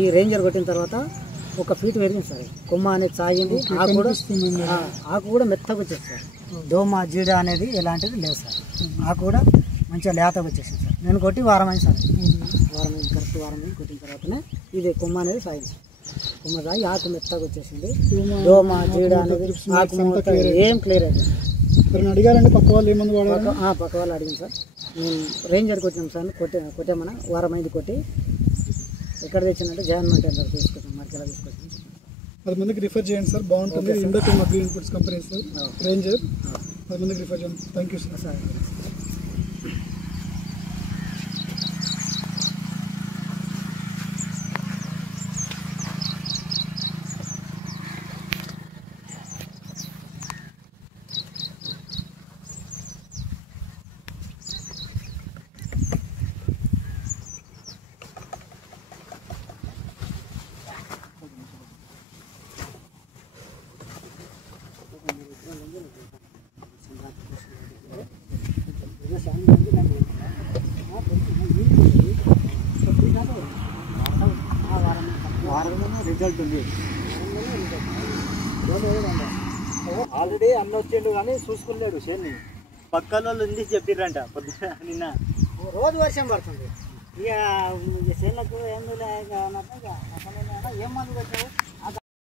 ఈ రేంజర్ కొట్టిన తర్వాత 1 ఫీట్ పెరిగింది సార్. కొమ్మ అనేది సాగింది, ఆకు కూడా మెత్తగా వచ్చేది సార్. దోమ జీడ అనేది ఎలాంటిది లేదు సార్. ఆకు కూడా మంచిగా లేతగా వచ్చేసింది సార్. నేను కొట్టి వారం అయింది సార్. కరెక్ట్ వారం అయింది కొట్టిన తర్వాతనే ఇది కొమ్మ అనేది సాగింది. కొమ్మ సాగి ఆకు మెత్తగా వచ్చేసింది. దోమ జీడ అనేది ఆకు ఏం క్లియర్ అయిపోయింది. అడిగారంటే పక్క వాళ్ళు ఏమన్నా వాడారు? పక్క వాళ్ళు అడిగింది సార్. మేము రేంజర్ కొట్టినాం సార్. కొట్టామన్నా వారం అయింది కొట్టి. ఎక్కడ తెచ్చిందంటే గవర్నమెంట్ అందరూ తీసుకొచ్చాం, మార్కెట్లో తీసుకొచ్చాం. 10 మందికి రిఫర్ చేయండి సార్, బాగుంటుంది. Indochem agri inputs company sir, ranger. 10 మందికి రిఫర్ చేయండి. Thank you sir. రిజల్ట్ ఉంది. ఆల్రెడీ అన్న వచ్చిండు కానీ చూసుకున్నాడు చేన్ని. పక్కన వాళ్ళు ఉంది చెప్పిర్రంట పొద్దున నిన్న. రోజు వర్షం పడుతుంది. ఇక చేనులకు ఏం మందు పెట్టావు?